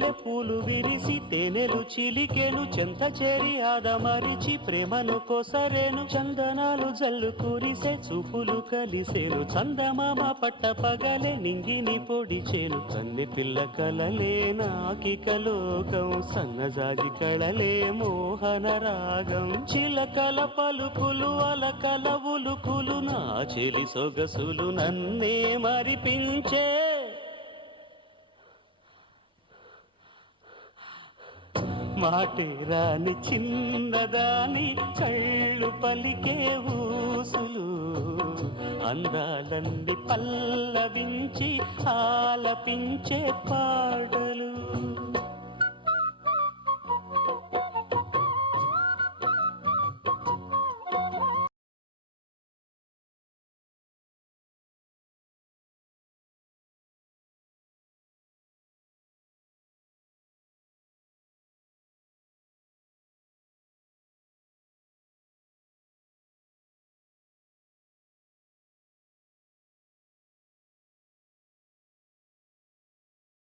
మల్లె పూలు విరిసి తేనెలు చిలికేను చెంత చేరి ఆదమరిచి ప్రేమను కొసరేను చందనాలు జల్లు కురిసే చూపులు కలిసేను చందమామ పట్ట పగలే నింగిని పొడిచేను కన్నె పిల్ల కలలే నాకిక లోకం సన్నజాజి కళలే మోహన రాగం చిలకల పలుకులు అలకల ఉలుకులు నా చెలి సొగసులు నన్నే మరిపించే మాటే రాని చిన్నదాని కళ్ళు పలికే ఊసులు అందాలన్నీ పల్లవించి ఆలపించే పాటలు